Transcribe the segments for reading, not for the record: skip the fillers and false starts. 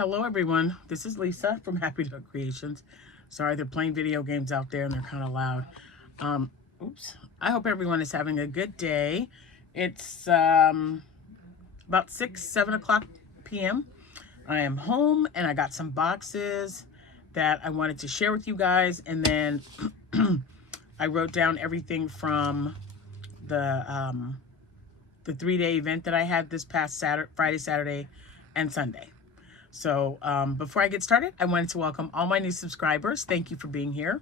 Hello everyone, this is Lisa from Happy Duck Creations. Sorry, they're playing video games out there and they're kind of loud. Oops. I hope everyone is having a good day. It's about 7 o'clock p.m. I am home and I got some boxes that I wanted to share with you guys, and then I wrote down everything from the 3-day event that I had this past Friday, Saturday, and Sunday. So before I get started, I wanted to welcome all my new subscribers. Thank you for being here.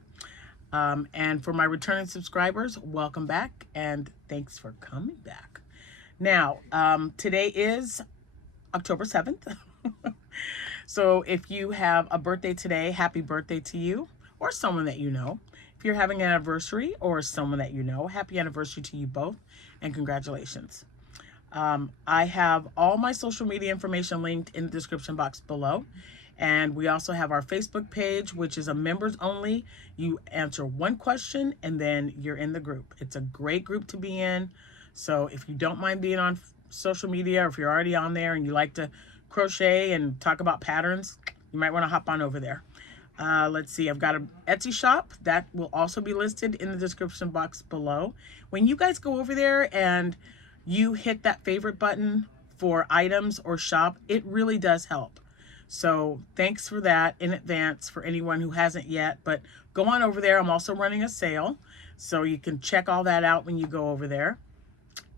And for my returning subscribers, welcome back and thanks for coming back. Now, today is October 7th. So if you have a birthday today, happy birthday to you or someone that you know. If you're having an anniversary or someone that you know, happy anniversary to you both and congratulations. I have all my social media information linked in the description box below. And we also have our Facebook page, which is a members only. You answer one question and then you're in the group. It's a great group to be in. So if you don't mind being on social media, or if you're already on there and you like to crochet and talk about patterns, you might want to hop on over there. Let's see, I've got an Etsy shop that will also be listed in the description box below. When you guys go over there and you hit that favorite button for items or shop, it really does help. So thanks for that in advance for anyone who hasn't yet, but go on over there. I'm also running a sale, so you can check all that out when you go over there.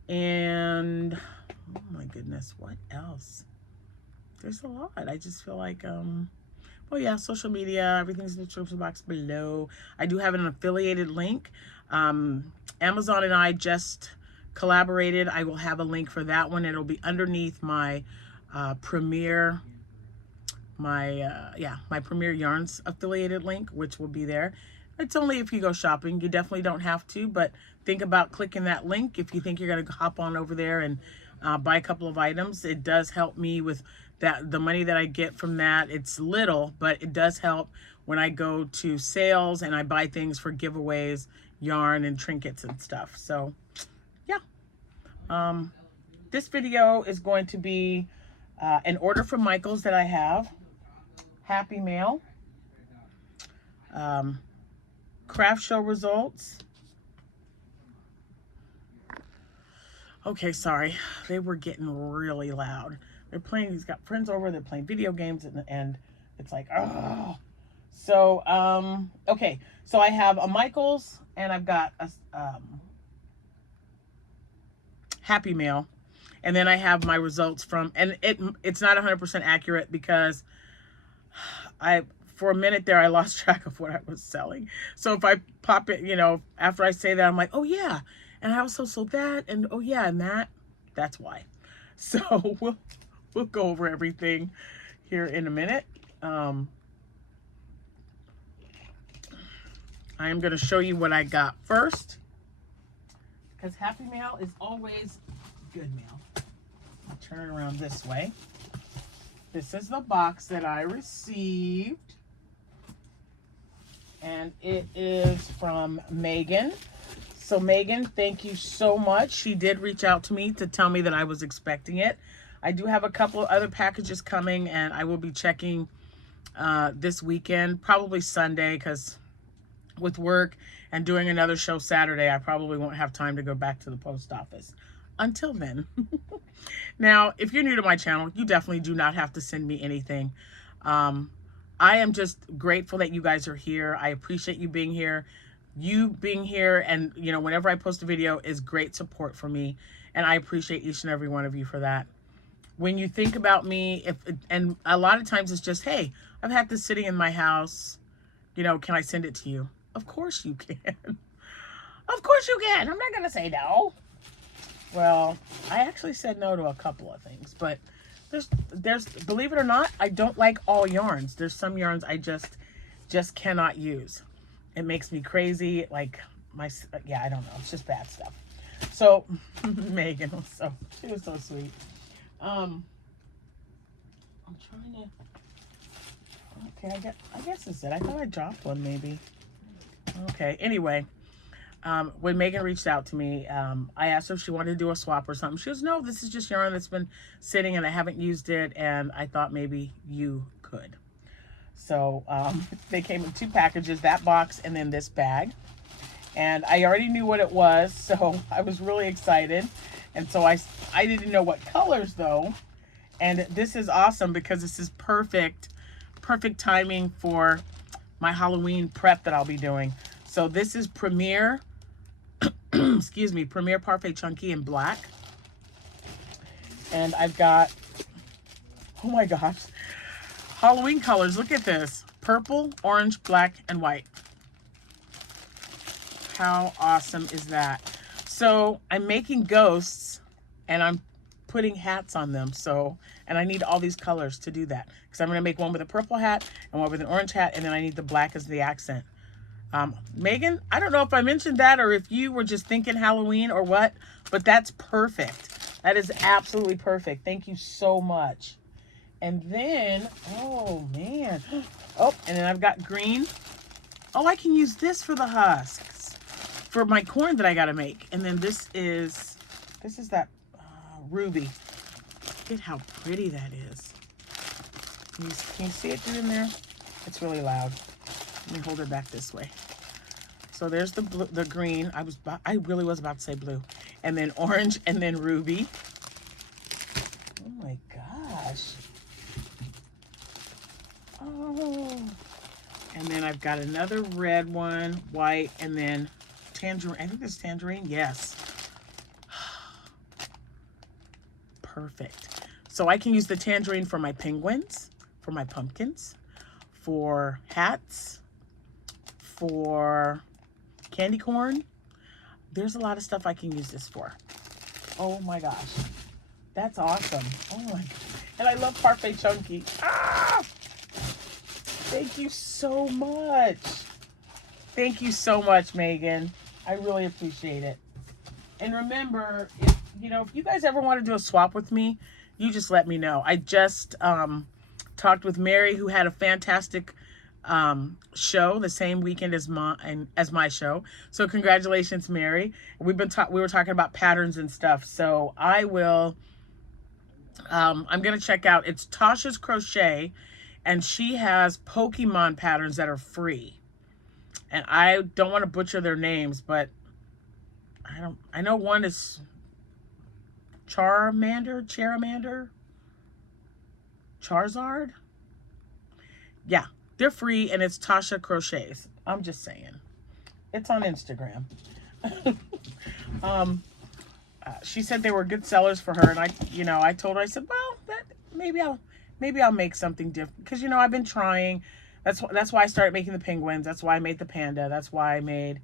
And oh my goodness, what else? There's a lot. I just feel like, well, yeah, social media, everything's in the description box below. I do have an affiliated link. Amazon and I just collaborated. I will have a link for that one. It'll be underneath my Premier, my Premier Yarns affiliated link, which will be there. It's only if you go shopping. You definitely don't have to, but think about clicking that link if you think you're going to hop on over there and buy a couple of items. It does help me with that. The money that I get from that, it's little, but it does help when I go to sales and I buy things for giveaways, yarn and trinkets and stuff. So yeah, this video is going to be an order from Michael's that I have. Happy Mail, craft show results. Okay, sorry, they were getting really loud. They're playing, he's got friends over, they're playing video games, and it's like, oh. So, okay, so I have a Michael's and I've got a Happy Mail, and then I have my results from, and it's not 100% accurate because for a minute there I lost track of what I was selling. So if I pop it, you know, after I say that, I'm like, oh yeah, and I also sold that, and oh yeah, and that's why. So we'll go over everything here in a minute. I am going to show you what I got first, because Happy Mail is always good mail. I'll turn it around this way. This is the box that I received, and it is from Megan. So Megan, thank you so much. She did reach out to me to tell me that I was expecting it. I do have a couple of other packages coming, and I will be checking this weekend, probably Sunday, because with work and doing another show Saturday, I probably won't have time to go back to the post office until then. Now, if you're new to my channel, you definitely do not have to send me anything. I am just grateful that you guys are here. I appreciate you being here. You being here, and you know, whenever I post a video is great support for me, and I appreciate each and every one of you for that. When you think about me, and a lot of times it's just, hey, I've had this sitting in my house, you know, can I send it to you? Of course you can. Of course you can. I'm not gonna say no. Well, I actually said no to a couple of things, but there's believe it or not, I don't like all yarns. There's some yarns I just cannot use. It makes me crazy. Like yeah, I don't know. It's just bad stuff. So Megan was she was so sweet. I'm trying to, okay, I guess it's it. I thought I dropped one maybe. Okay, anyway, when Megan reached out to me, I asked her if she wanted to do a swap or something. She goes, no, this is just yarn that's been sitting and I haven't used it, and I thought maybe you could. So they came in 2 packages, that box and then this bag. And I already knew what it was, so I was really excited. And so I didn't know what colors though. And this is awesome because this is perfect timing for my Halloween prep that I'll be doing. So this is Premier, excuse me, Premier Parfait Chunky in black. And I've got, oh my gosh, Halloween colors. Look at this. Purple, orange, black, and white. How awesome is that? So I'm making ghosts and I'm putting hats on them. So, and I need all these colors to do that. Because I'm going to make one with a purple hat and one with an orange hat. And then I need the black as the accent. Megan, I don't know if I mentioned that or if you were just thinking Halloween or what, but that's perfect. That is absolutely perfect. Thank you so much. And then, oh man. Oh, and then I've got green. Oh, I can use this for the husks for my corn that I got to make. And then this is that ruby. Look at how pretty that is. Can you see it through in there? It's really loud. Let me hold it back this way. So there's the blue, the green. I really was about to say blue. And then orange and then ruby. Oh my gosh. Oh. And then I've got another red one, white, and then tangerine. I think this is tangerine. Yes. Perfect. So I can use the tangerine for my penguins, for my pumpkins, for hats, for candy corn. There's a lot of stuff I can use this for. Oh my gosh. That's awesome. Oh my God. And I love Parfait Chunky. Ah! Thank you so much. Thank you so much, Megan. I really appreciate it. And remember, if you guys ever want to do a swap with me, you just let me know. I just talked with Mary, who had a fantastic show the same weekend as my show. So congratulations, Mary. We were talking about patterns and stuff. So I will. I'm gonna check out. It's Tasha's Crochet, and she has Pokemon patterns that are free. And I don't want to butcher their names, but I know one is Charmander, Charizard. Yeah, they're free, and it's Tasha Crochets. I'm just saying. It's on Instagram. She said they were good sellers for her, and I told her, I said, well, maybe I'll make something different, because I've been trying. That's why I started making the penguins. That's why I made the panda. That's why I made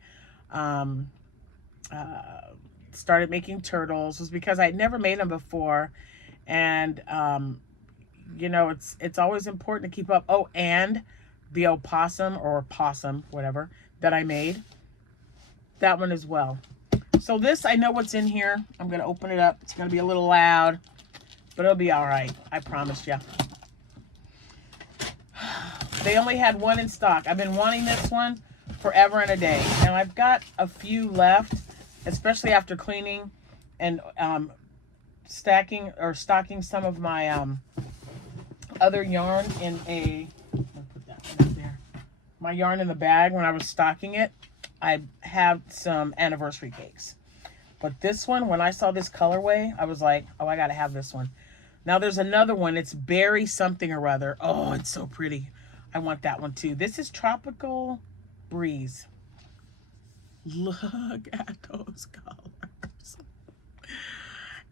started making turtles, was because I had never made them before, and it's always important to keep up. Oh, and the opossum or possum, whatever, that I made, that one as well. So this, I know what's in here. I'm gonna open it up. It's gonna be a little loud, but it'll be all right. I promise you. They only had one in stock. I've been wanting this one forever and a day, and I've got a few left, especially after cleaning and stocking some of my other yarn in a. I'll put that one up there. My yarn in the bag when I was stocking it. I have some anniversary cakes, but this one, when I saw this colorway, I was like, oh, I gotta have this one. Now there's another one. It's berry something or other. Oh, it's so pretty. I want that one too. This is Tropical Breeze. Look at those colors.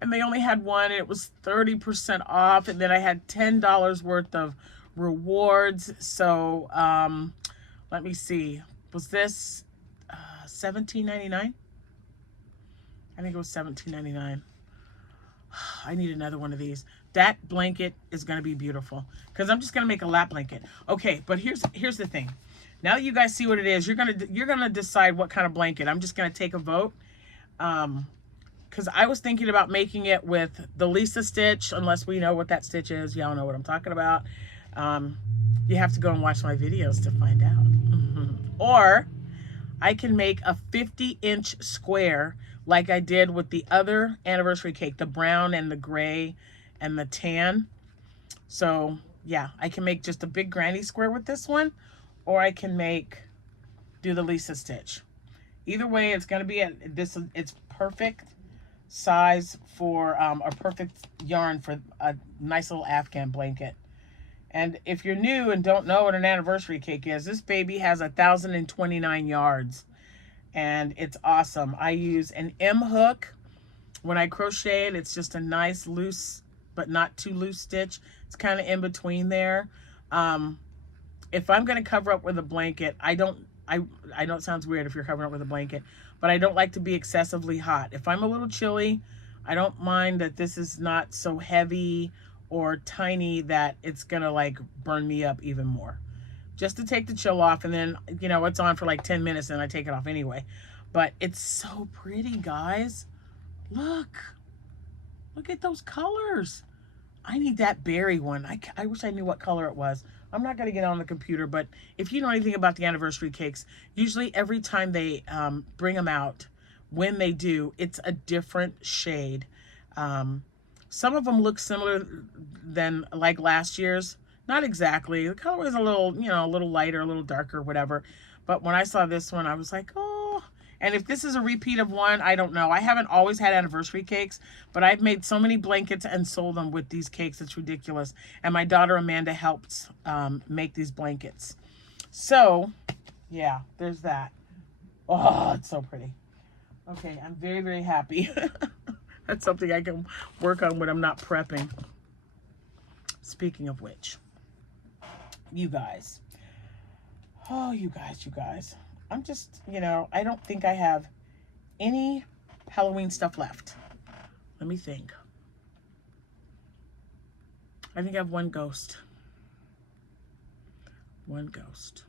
And they only had one, and it was 30% off. And then I had $10 worth of rewards. So let me see. Was this $17.99? I think it was $17.99. I need another one of these. That blanket is going to be beautiful, because I'm just going to make a lap blanket. Okay, but here's the thing. Now that you guys see what it is, you're gonna decide what kind of blanket. I'm just going to take a vote, because I was thinking about making it with the Lisa stitch, unless we know what that stitch is. Y'all know what I'm talking about. You have to go and watch my videos to find out. Or I can make a 50-inch square like I did with the other anniversary cake, the brown and the gray and the tan. So yeah, I can make just a big granny square with this one, or I can do the Lisa stitch. Either way, it's going to be it's perfect size for a perfect yarn for a nice little Afghan blanket. And if you're new and don't know what an anniversary cake is, this baby has 1,029 yards and it's awesome. I use an M hook when I crochet it. It's just a nice loose but not too loose stitch. It's kind of in between there. If I'm going to cover up with a blanket, I know it sounds weird if you're covering up with a blanket, but I don't like to be excessively hot. If I'm a little chilly, I don't mind that this is not so heavy or tiny that it's gonna like burn me up even more. Just to take the chill off, and then, you know, it's on for like 10 minutes and I take it off anyway. But it's so pretty, guys. Look at those colors. I need that berry one. I wish I knew what color it was. I'm not going to get on the computer, but if you know anything about the anniversary cakes, usually every time they bring them out, when they do, it's a different shade. Some of them look similar than like last year's. Not exactly. The color is a little, you know, a little lighter, a little darker, whatever. But when I saw this one, I was like, oh. And if this is a repeat of one, I don't know. I haven't always had anniversary cakes, but I've made so many blankets and sold them with these cakes. It's ridiculous. And my daughter Amanda helped make these blankets. So, yeah, there's that. Oh, it's so pretty. Okay, I'm very, very happy. That's something I can work on when I'm not prepping. Speaking of which, you guys. Oh, you guys. I'm just, you know, I don't think I have any Halloween stuff left. Let me think. I think I have one ghost. One ghost.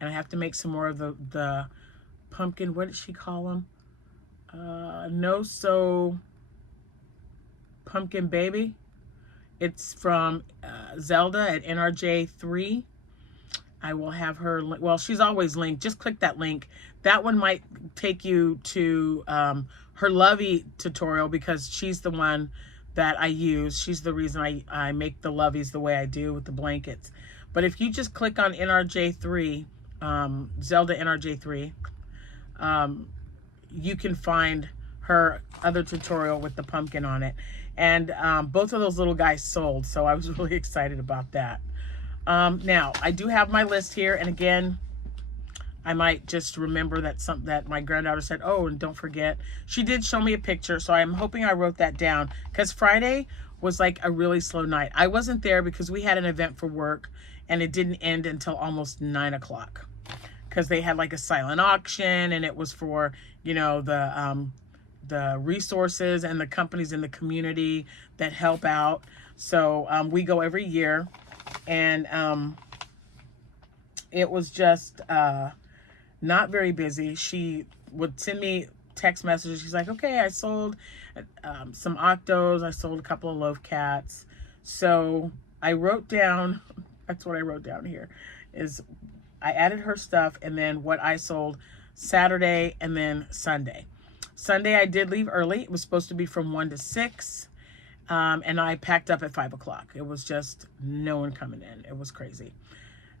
And I have to make some more of the pumpkin, what did she call them? No So Pumpkin Baby. It's from Zelda at NRJ3. I will have her, well, she's always linked. Just click that link. That one might take you to her Lovey tutorial, because she's the one that I use. She's the reason I make the Loveys the way I do with the blankets. But if you just click on NRJ3, Zelda NRJ3, you can find her other tutorial with the pumpkin on it. And both of those little guys sold, so I was really excited about that. Now, I do have my list here, and again, I might just remember that my granddaughter said, oh, and don't forget. She did show me a picture, so I'm hoping I wrote that down, because Friday was like a really slow night. I wasn't there because we had an event for work, and it didn't end until almost 9 o'clock, because they had like a silent auction, and it was for, you know, the resources and the companies in the community that help out. So we go every year, and it was just not very busy. She would send me text messages. She's like, okay, I sold some octos. I sold a couple of loaf cats. So I wrote down, that's what I wrote down here, is I added her stuff and then what I sold Saturday and then Sunday. Sunday I did leave early. It was supposed to be from 1 to 6. And I packed up at 5 o'clock. It was just no one coming in. It was crazy.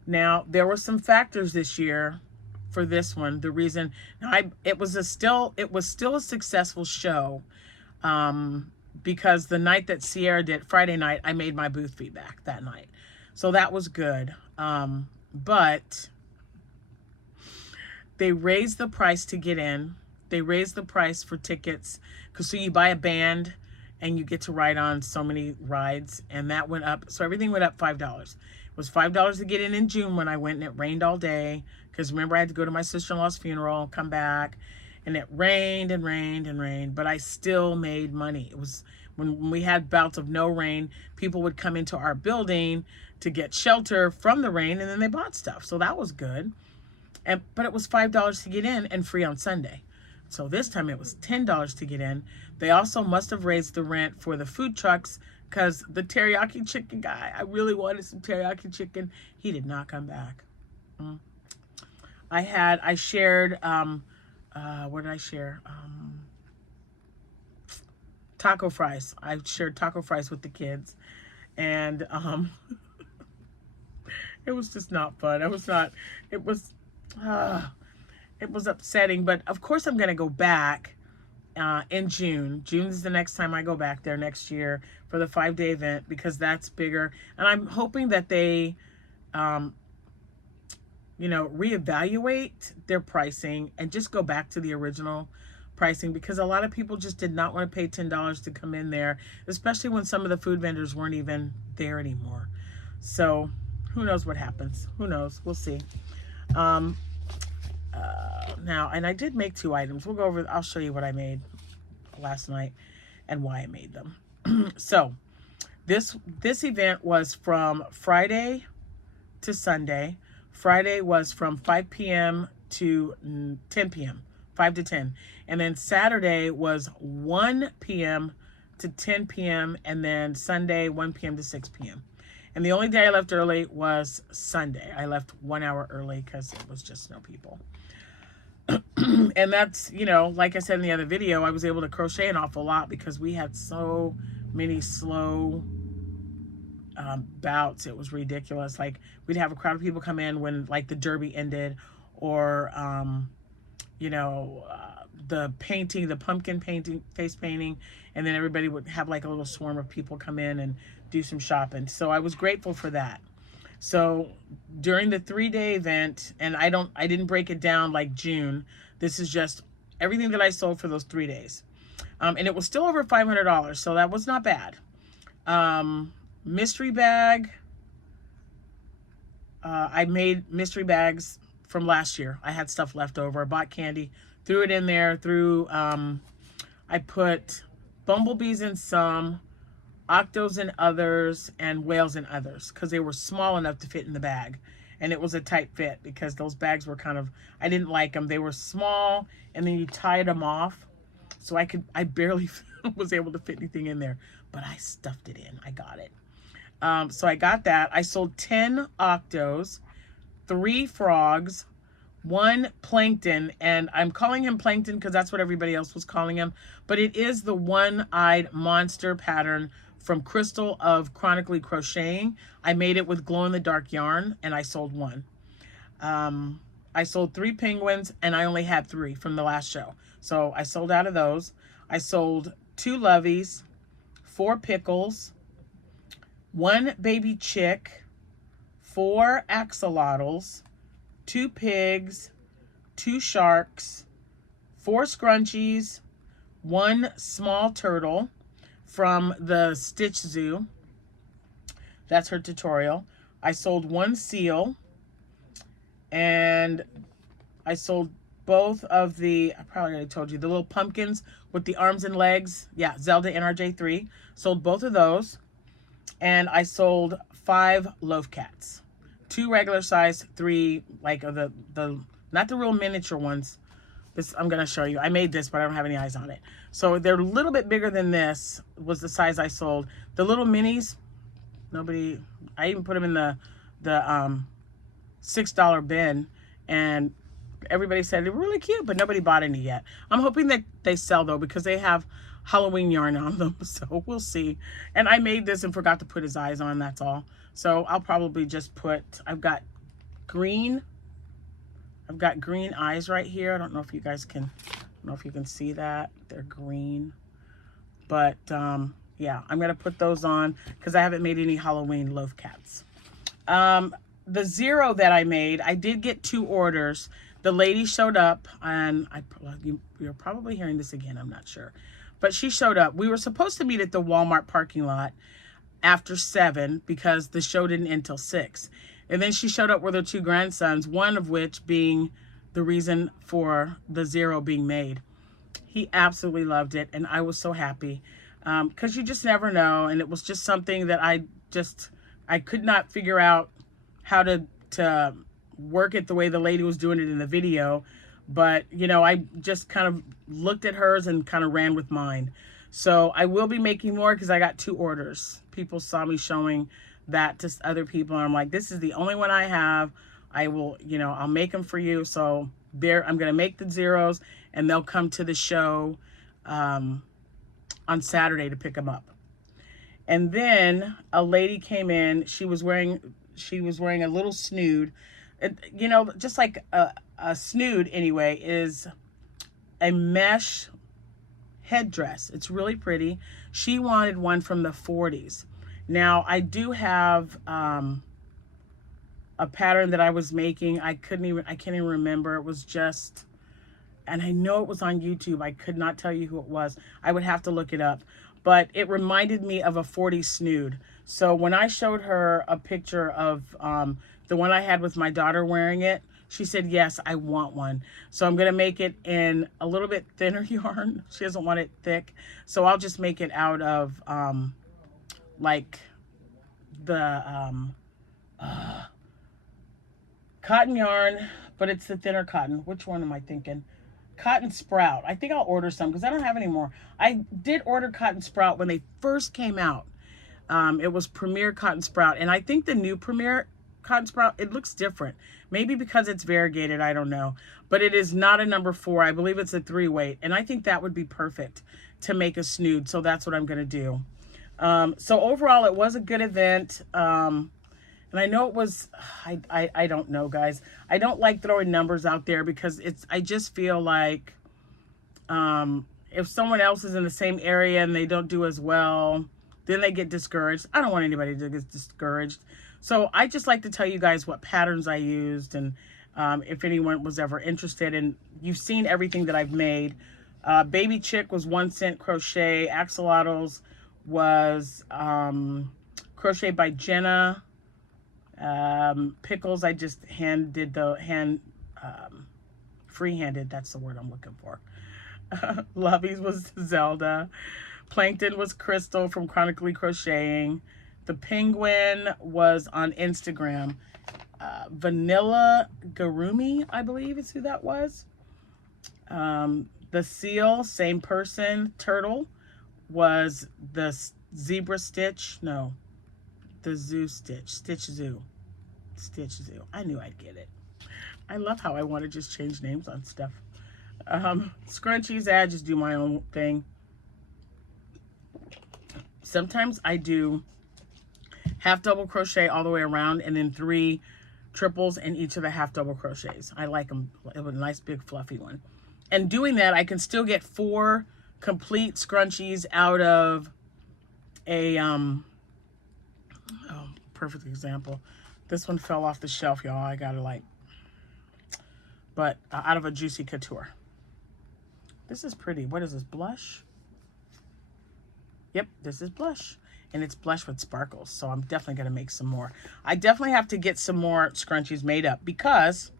Now, there were some factors this year for this one. The reason it was still a successful show, because the night that Sierra did, Friday night, I made my booth feedback that night. So that was good. But they raised the price to get in. They raised the price for tickets, because so you buy a band and you get to ride on so many rides, and that went up. So everything went up $5. It was $5 to get in June when I went, and it rained all day, because remember I had to go to my sister-in-law's funeral, come back, and it rained and rained and rained, but I still made money. It was when we had bouts of no rain, people would come into our building to get shelter from the rain, and then they bought stuff. So that was good. But it was $5 to get in and free on Sunday. So this time it was $10 to get in. They also must have raised the rent for the food trucks, because the teriyaki chicken guy, I really wanted some teriyaki chicken. He did not come back. I shared, what did I share? Taco fries. I shared taco fries with the kids. And it was just not fun. It was, uh, it was upsetting. But of course I'm going to go back in June. June is the next time I go back there next year for the 5-day event, because that's bigger. And I'm hoping that they, you know, reevaluate their pricing and just go back to the original pricing, because a lot of people just did not want to pay $10 to come in there, especially when some of the food vendors weren't even there anymore. So who knows what happens? Who knows? We'll see. Now, and I did make 2 items. We'll go over, I'll show you what I made last night and why I made them. So this event was from Friday to Sunday. Friday was from 5 p.m. to 10 p.m., 5 to 10. And then Saturday was 1 p.m. to 10 p.m. And then Sunday, 1 p.m. to 6 p.m. And the only day I left early was Sunday. I left 1 hour early because it was just no people. And that's, you know, like I said in the other video, I was able to crochet an awful lot because we had so many slow bouts. It was ridiculous. Like, we'd have a crowd of people come in when like the derby ended, or you know, the painting, the pumpkin painting, face painting, and then everybody would have like a little swarm of people come in and do some shopping. So I was grateful for that. So during the 3-day event, and I didn't break it down like June. This is just everything that I sold for those 3 days. And it was still over $500, so that was not bad. Mystery bag. I made mystery bags from last year. I had stuff left over. I bought candy, threw it in there, I put bumblebees in some, octos in others, and whales in others, because they were small enough to fit in the bag. And it was a tight fit because those bags were kind of, I didn't like them. They were small, and then you tied them off. So I barely was able to fit anything in there, but I stuffed it in. I got it. So I got that. I sold 10 octos, 3 frogs, 1 plankton, and I'm calling him plankton because that's what everybody else was calling him, but it is the one-eyed monster pattern from Crystal of Chronically Crocheting. I made it with glow-in-the-dark yarn, and I sold 1. I sold 3 penguins, and I only had 3 from the last show. So I sold out of those. I sold 2 loveys, 4 pickles, 1 baby chick, 4 axolotls, 2 pigs, 2 sharks, 4 scrunchies, 1 small turtle from the Stitch Zoo. That's her tutorial. I sold 1 seal, and I sold both of the, I probably already told you, the little pumpkins with the arms and legs. Yeah, Zelda NRJ3. Sold both of those. And I sold 5 loaf cats. 2 regular size, 3 like the not the real miniature ones. This I'm gonna show you. I made this, but I don't have any eyes on it. So they're a little bit bigger than this. Was the size I sold. The little minis, nobody. I even put them in the $6 bin, and everybody said they were really cute, but nobody bought any yet. I'm hoping that they sell though, because they have Halloween yarn on them, so we'll see. And I made this and forgot to put his eyes on, that's all. So I'll probably just put, I've got green eyes right here. I don't know if you guys can, I don't know if you can see that. They're green. But yeah, I'm gonna put those on because I haven't made any Halloween loaf cats. The 0 that I made, I did get 2 orders. The lady showed up, and you're probably hearing this again, I'm not sure. But she showed up. We were supposed to meet at the Walmart parking lot after 7 because the show didn't end till 6. And then she showed up with her 2 grandsons, one of which being the reason for the 0 being made. He absolutely loved it, and I was so happy because you just never know. And it was just something that I could not figure out how to work it the way the lady was doing it in the video. But, you know, I just kind of looked at hers and kind of ran with mine. So I will be making more because I got 2 orders. People saw me showing that to other people. And I'm like, this is the only one I have. I will, you know, I'll make them for you. So there, I'm going to make the zeros and they'll come to the show on Saturday to pick them up. And then a lady came in. She was wearing a little snood. You know, just like a snood anyway, is a mesh headdress. It's really pretty. She wanted one from the 40s. Now, I do have a pattern that I was making. I can't even remember. It was just, and I know it was on YouTube. I could not tell you who it was. I would have to look it up. But it reminded me of a 40s snood. So when I showed her a picture of the one I had with my daughter wearing it, she said, yes, I want one. So I'm going to make it in a little bit thinner yarn. She doesn't want it thick. So I'll just make it out of like the cotton yarn, but it's the thinner cotton. Which one am I thinking? Cotton Sprout. I think I'll order some because I don't have any more. I did order Cotton Sprout when they first came out. It was Premier Cotton Sprout. And I think the new Premier Cotton Sprout, it looks different. Maybe because it's variegated, I don't know. But it is not a number 4. I believe it's a 3 weight. And I think that would be perfect to make a snood. So that's what I'm going to do. So overall, it was a good event. And I know it was, I don't know, guys. I don't like throwing numbers out there because I just feel like if someone else is in the same area and they don't do as well, then they get discouraged. I don't want anybody to get discouraged. So I just like to tell you guys what patterns I used, and if anyone was ever interested. And you've seen everything that I've made. Baby Chick was 1 cent crochet. Axolotls was crochet by Jenna. Pickles, I just freehanded, that's the word I'm looking for. Lovies was Zelda. Plankton was Crystal from Chronically Crocheting. The Penguin was on Instagram. Vanilla Garumi, I believe is who that was. The Seal, same person. Turtle was the Zebra Stitch. No, the Zoo Stitch. Stitch Zoo. I knew I'd get it. I love how I want to just change names on stuff. Scrunchies, I just do my own thing. Sometimes I do half double crochet all the way around and then 3 triples in each of the half double crochets. I like them. It was a nice big fluffy one. And doing that, I can still get 4 complete scrunchies out of a perfect example. This one fell off the shelf, y'all. I gotta but out of a Juicy Couture. This is pretty. What is this, blush? Yep, this is blush. And it's blush with sparkles. So I'm definitely gonna make some more. I definitely have to get some more scrunchies made up because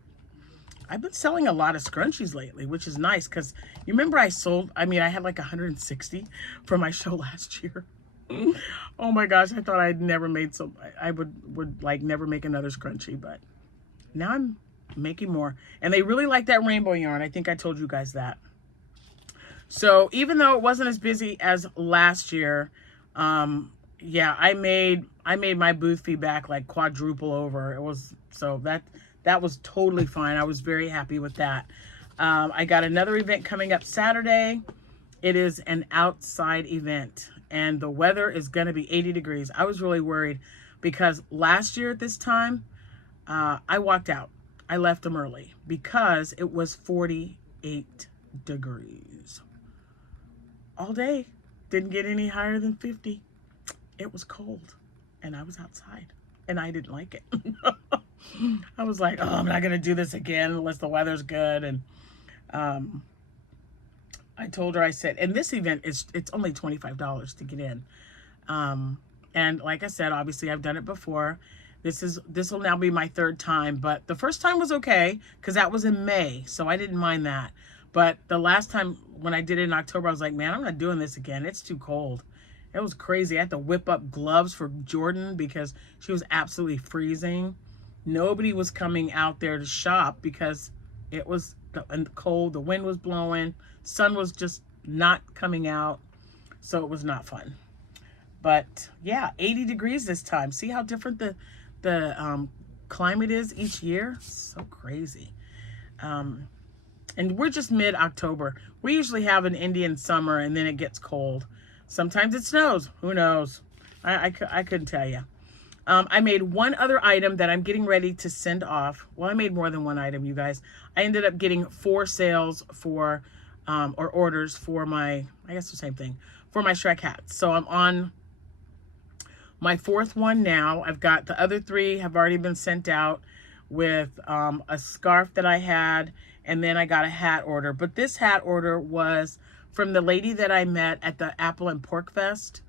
I've been selling a lot of scrunchies lately, which is nice because you remember I had like 160 for my show last year. Oh my gosh, I thought I'd never made some. I would like never make another scrunchie, but now I'm making more. And they really like that rainbow yarn. I think I told you guys that. So even though it wasn't as busy as last year, yeah, I made my booth fee back like quadruple over. It was, so that was totally fine. I was very happy with that. I got another event coming up Saturday. It is an outside event and the weather is going to be 80 degrees. I was really worried because last year at this time, I walked out. I left them early because it was 48 degrees all day. Didn't get any higher than 50. It was cold and I was outside and I didn't like it. I was like, oh, I'm not going to do this again unless the weather's good. And I told her, I said, and this event it's only $25 to get in. And like I said, obviously I've done it before. This will now be my 3rd time, but the first time was okay because that was in May, so I didn't mind that. But the last time when I did it in October, I was like, man, I'm not doing this again. It's too cold. It was crazy. I had to whip up gloves for Jordan because she was absolutely freezing. Nobody was coming out there to shop because it was cold. The wind was blowing. Sun was just not coming out. So it was not fun. But yeah, 80 degrees this time. See how different the climate is each year. So crazy. And we're just mid-October. We usually have an Indian summer and then it gets cold. Sometimes it snows. Who knows? I couldn't tell you. I made one other item that I'm getting ready to send off. Well, I made more than one item, you guys. I ended up getting 4 sales for, or orders for my, I guess the same thing, for my Shrek hats. So I'm on my 4th one now. I've got the other 3 have already been sent out with a scarf that I had, and then I got a hat order. But this hat order was from the lady that I met at the Apple and Pork Fest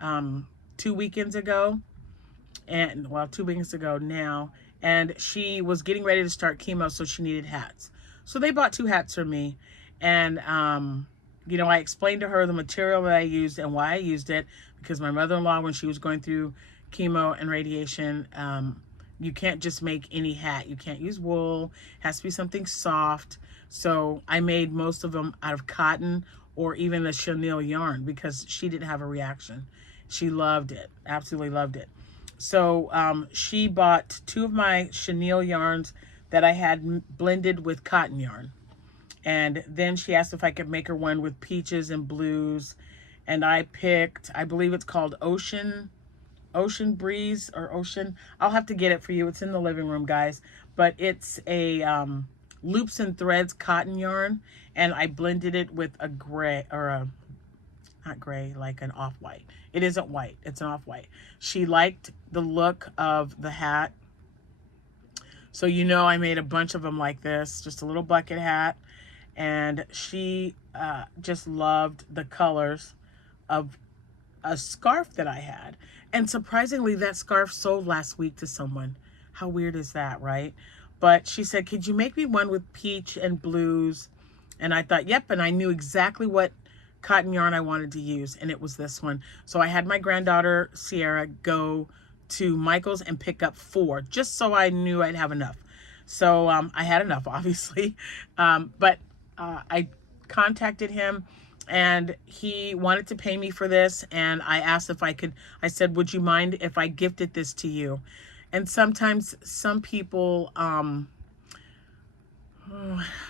2 weekends ago. And well, 2 weeks ago now, and she was getting ready to start chemo, so she needed hats. So they bought 2 hats for me, and you know, I explained to her the material that I used and why I used it, because my mother-in-law, when she was going through chemo and radiation, you can't just make any hat. You can't use wool. It has to be something soft. So I made most of them out of cotton or even the chenille yarn, because she didn't have a reaction. She loved it, absolutely loved it. So she bought 2 of my chenille yarns that I had blended with cotton yarn. And then she asked if I could make her one with peaches and blues. And I picked, I believe it's called Ocean Breeze or Ocean. I'll have to get it for you. It's in the living room, guys. But it's a loops and threads cotton yarn. And I blended it with a gray, or a, not gray, like an off-white. It isn't white, it's an off-white. She liked the look of the hat. So you know, I made a bunch of them like this, just a little bucket hat. And she just loved the colors of a scarf that I had. And surprisingly, that scarf sold last week to someone. How weird is that, right? But she said, could you make me one with peach and blues? And I thought, yep, and I knew exactly what cotton yarn I wanted to use, and it was this one. So I had my granddaughter Sierra go to Michael's and pick up 4, just so I knew I'd have enough. So I had enough, obviously, but I contacted him, and he wanted to pay me for this, and I asked if I could. I said, would you mind if I gifted this to you? And sometimes some people, I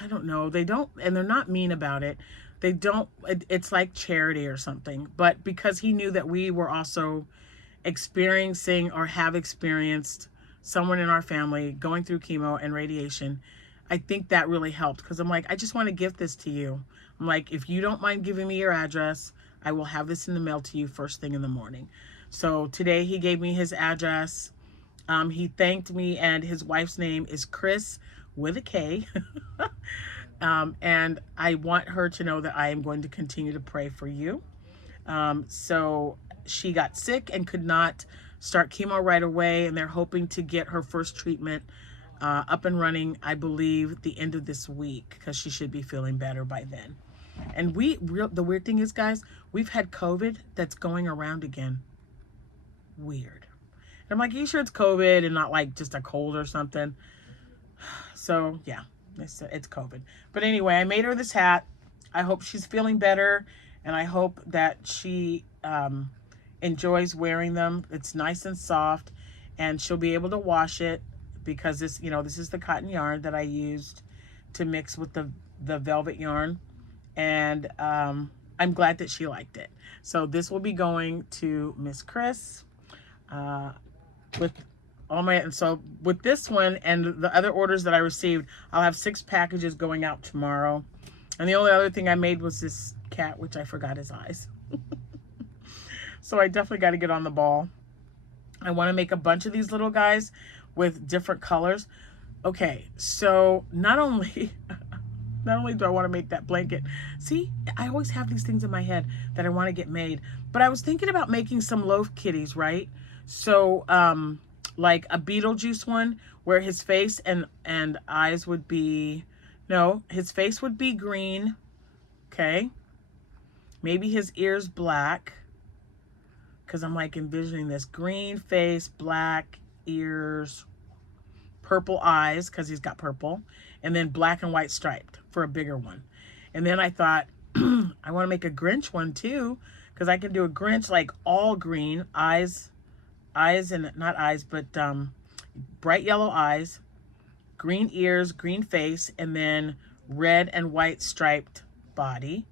don't know, they don't, and they're not mean about it. They don't, it's like charity or something. But because he knew that we were also experiencing or have experienced someone in our family going through chemo and radiation, I think that really helped, because I'm like, I just want to gift this to you. I'm like, if you don't mind giving me your address, I will have this in the mail to you first thing in the morning. So today he gave me his address. He thanked me, and his wife's name is Chris with a K. And I want her to know that I am going to continue to pray for you. So she got sick and could not start chemo right away, and they're hoping to get her first treatment up and running, I believe, the end of this week, because she should be feeling better by then. And the weird thing is, guys, we've had COVID that's going around again. Weird. And I'm like, are you sure it's COVID and not like just a cold or something? So yeah, it's COVID. But anyway, I made her this hat. I hope she's feeling better, and I hope that she enjoys wearing them. It's nice and soft, and she'll be able to wash it, because this, you know, this is the cotton yarn that I used to mix with the velvet yarn. And I'm glad that she liked it. So this will be going to Miss Chris with all my, and so with this one and the other orders that I received, I'll have 6 packages going out tomorrow. And the only other thing I made was this cat, which I forgot his eyes. So I definitely got to get on the ball. I want to make a bunch of these little guys with different colors. Okay, so not only do I want to make that blanket. See, I always have these things in my head that I want to get made. But I was thinking about making some loaf kitties, right? So, like a Beetlejuice one, where his face and eyes would be, no, his face would be green, okay? Maybe his ears black, because I'm like envisioning this green face, black ears, purple eyes, because he's got purple, and then black and white striped for a bigger one. And then I thought, I want to make a Grinch one too, because I can do a Grinch like all green, eyes and not eyes, but bright yellow eyes, green ears, green face, and then red and white striped body.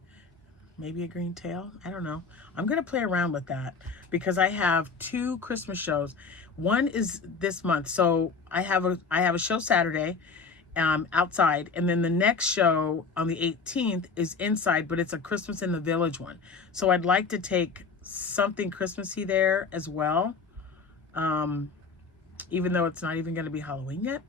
Maybe a green tail. I don't know. I'm going to play around with that because I have 2 Christmas shows. One is this month. So I have a show Saturday outside, and then the next show on the 18th is inside, but it's a Christmas in the Village one. So I'd like to take something Christmassy there as well. Even though it's not even going to be Halloween yet.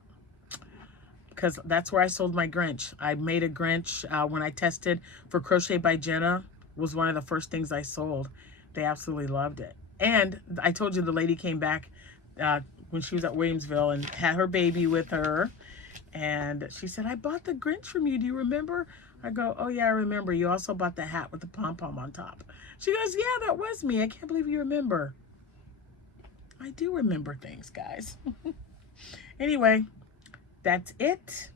Because that's where I sold my Grinch. I made a Grinch when I tested for Crochet by Jenna. Was one of the first things I sold. They absolutely loved it. And I told you the lady came back when she was at Williamsville and had her baby with her. And she said, I bought the Grinch from you. Do you remember? I go, oh yeah, I remember. You also bought the hat with the pom-pom on top. She goes, yeah, that was me. I can't believe you remember. I do remember things, guys. Anyway. That's it.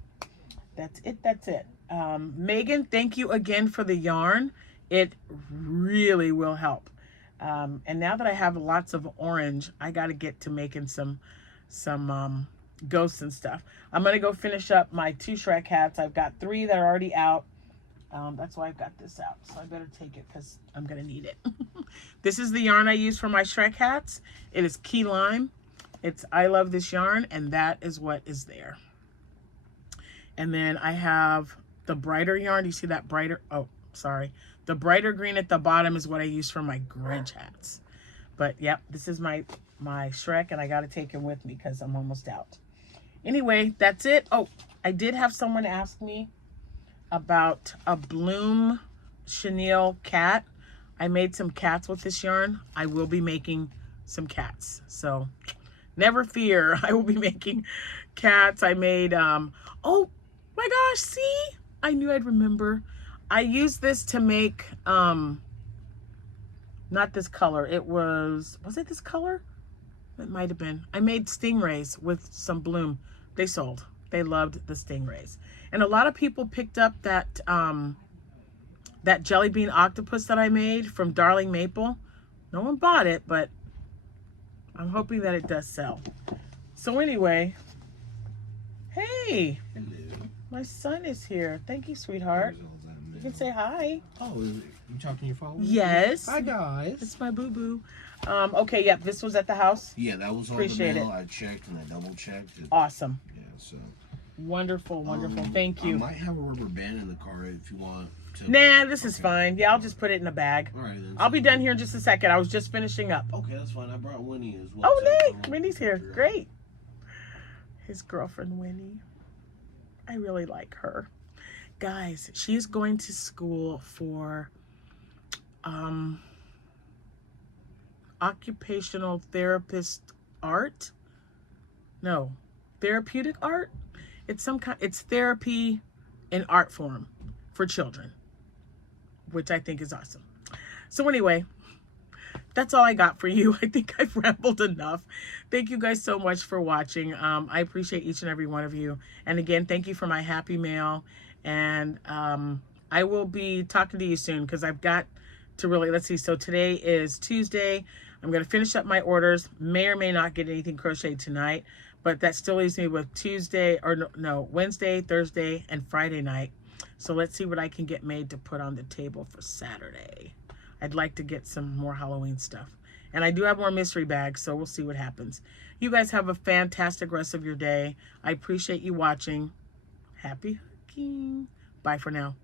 That's it. Megan, thank you again for the yarn. It really will help. And now that I have lots of orange, I got to get to making some ghosts and stuff. I'm going to go finish up my 2 Shrek hats. I've got 3 that are already out. That's why I've got this out. So I better take it because I'm going to need it. This is the yarn I use for my Shrek hats. It is Key Lime. It's I love this yarn, and that is what is there. And then I have the brighter yarn. Do you see that brighter? Oh, sorry. The brighter green at the bottom is what I use for my Grinch hats. But yep, this is my Shrek, and I got to take him with me because I'm almost out. Anyway, that's it. Oh, I did have someone ask me about a Bloom chenille cat. I made some cats with this yarn. I will be making some cats. So never fear. I will be making cats. I made, oh, my gosh, see? I knew I'd remember. I used this to make, not this color. It was it this color? It might have been. I made stingrays with some Bloom. They sold. They loved the stingrays. And a lot of people picked up that, that jelly bean octopus that I made from Darling Maple. No one bought it, but I'm hoping that it does sell. So anyway, hey. Hello. My son is here. Thank you, sweetheart. You can say hi. Oh, you talking to your followers? Yes. Hi, guys. It's my boo-boo. Okay, yep, this was at the house. Yeah, that was all Appreciate the mail. it. I checked and I double-checked. Awesome. Yeah, so. Wonderful, wonderful. Thank you. I might have a rubber band in the car if you want to. Nah, this is fine. Yeah, I'll just put it in a bag. All right, then. I'll be done here in just a second. I was just finishing up. Okay, that's fine. I brought Winnie as well. Oh, Nick! Winnie's here. Great. His girlfriend, Winnie. I really like her. Guys, she's going to school for occupational therapist art. No, therapeutic art. It's some kind. It's therapy in art form for children, which I think is awesome. So anyway, that's all I got for you. I think I've rambled enough. Thank you guys so much for watching. I appreciate each and every one of you. And again, thank you for my happy mail. And I will be talking to you soon because I've got to really, let's see. So today is Tuesday. I'm going to finish up my orders. May or may not get anything crocheted tonight, but that still leaves me with Tuesday or no, Wednesday, Thursday, and Friday night. So let's see what I can get made to put on the table for Saturday. I'd like to get some more Halloween stuff. And I do have more mystery bags, so we'll see what happens. You guys have a fantastic rest of your day. I appreciate you watching. Happy hooking. Bye for now.